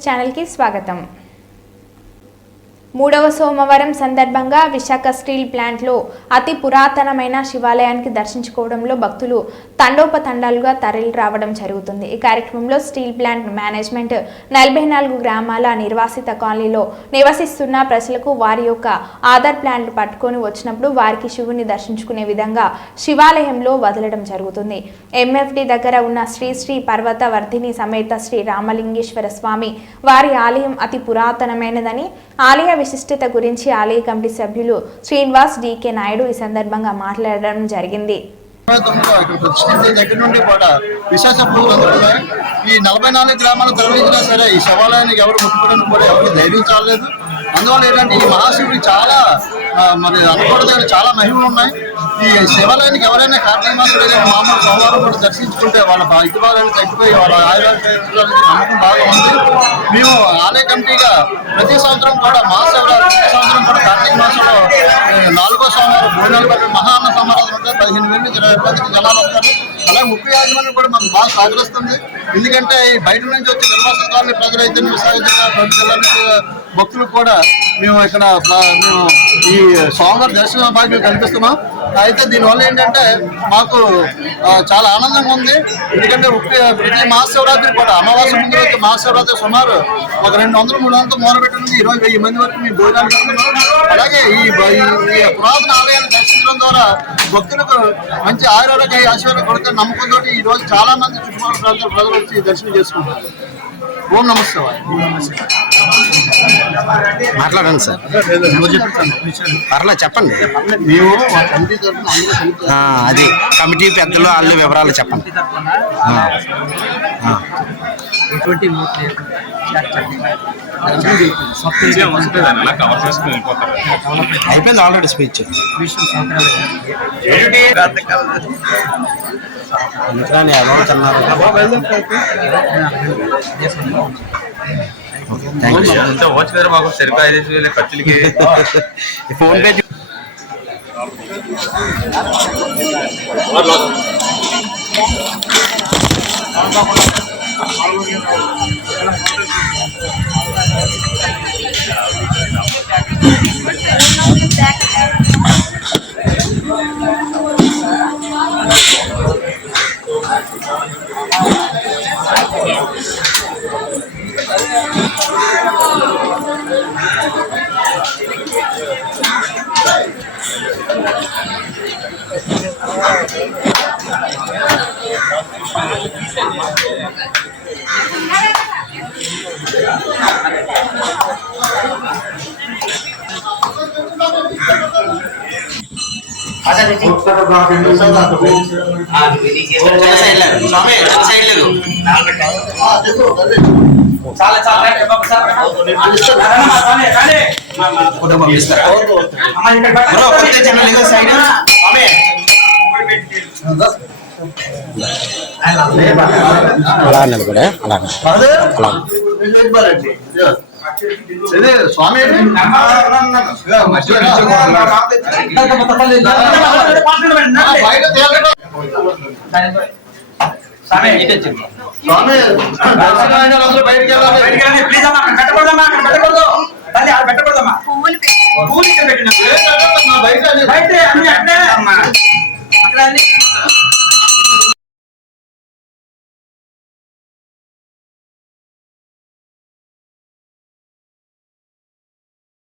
News ఛానల్కి స్వాగతం. మూడవ సోమవారం సందర్భంగా విశాఖ స్టీల్ ప్లాంట్లో అతి పురాతనమైన శివాలయానికి దర్శించుకోవడంలో భక్తులు తండోపతండాలుగా తరలి రావడం జరుగుతుంది. ఈ కార్యక్రమంలో స్టీల్ ప్లాంట్ మేనేజ్మెంట్ 44 గ్రామాల నిర్వాసిత కాలనీలో నివసిస్తున్న ప్రజలకు వారి యొక్క ఆధార్ ప్లాంట్లు పట్టుకొని వచ్చినప్పుడు వారికి శివుని దర్శించుకునే విధంగా శివాలయంలో వదలడం జరుగుతుంది. ఎంఎఫ్డి దగ్గర ఉన్న శ్రీ పర్వత వర్ధిని సమేత శ్రీ రామలింగేశ్వర స్వామి వారి ఆలయం అతి పురాతనమైనదని, ఆలయ విశిష్టత గురించి ఆలయ కమిటీ సభ్యులు శ్రీనివాస్ డికే నాయుడు ఈ సందర్భంగా మాట్లాడడం జరిగింది. దగ్గర నుండి కూడా విశేష ఈ 44 గ్రామాలు తరలించినా సరే ఈ శివాలయానికి ఎవరు ముట్టుకోవడానికి కూడా ఎవరికి ధైర్యం చాలలేదు. అందువల్ల ఏంటంటే ఈ మహాశివుడికి చాలా మరి అనుకూలమైన చాలా మహిమలు ఉన్నాయి. ఈ శివాలయానికి ఎవరైనా కార్తీక మాసంలో మామూలు సోమవారం కూడా దర్శించుకుంటే వాళ్ళ ఇటువాలని తగ్గిపోయి వాళ్ళ ఆయుర్వేదానికి నమ్మకం బాగా ఉంది. మేము ఆలయ కమిటీగా ప్రతి సంవత్సరం కూడా మహాశివరాత్రి ప్రతి సంవత్సరం కూడా కార్తీక మాసంలో 4వ సోమవారం భోజనాలు పెట్టి మహాన్న సమారాధన ఉంటాయి. 15,000 నుంచి 20,000 జనాలు వస్తారు. అలాగే ముఖ్య యాజమాన్యం కూడా మాకు బాగా సహకరిస్తుంది. ఎందుకంటే ఈ బయట నుంచి వచ్చి నిర్వాసిత కాలనీ ప్రజలైతే సహజంగా ప్రతి జిల్లా నుంచి భక్తులు కూడా మేము ఇక్కడ మేము ఈ సోమవారం దర్శన భాగ్యం కనిపిస్తున్నాం. అయితే దీనివల్ల ఏంటంటే మాకు చాలా ఆనందంగా ఉంది. ఎందుకంటే ప్రతి మహాశివరాత్రి కూడా అమావాస్య ముందు రోజు మహాశివరాత్రి సుమారు ఒక 200-300 మొదలుపెట్టింది. ఈరోజు 1000 మంది వరకు మేము భోజనాలు పెడుతున్నాం. అలాగే ఈ పురాతన ఆలయాన్ని దర్శించడం ద్వారా భక్తులకు మంచి ఆరోగ్య ఆశీర్వాదం కొడుతున్న నమ్మకంతో ఈ రోజు చాలా మంది చుట్టుపక్కల ప్రాంతాల ప్రజలు వచ్చి దర్శనం చేసుకుంటారు. ఓం నమస్తే. మాట్లాడండి సార్. పర్లేదు చెప్పండి. మేము అది కమిటీ పెద్దలు వాళ్ళు వివరాలు చెప్పండి. అయిపోయింది ఆల్రెడీ స్పీచ్. మాకు సరిపోయే ఖర్చులకి ఫోన్ పే స్వామి బయటకి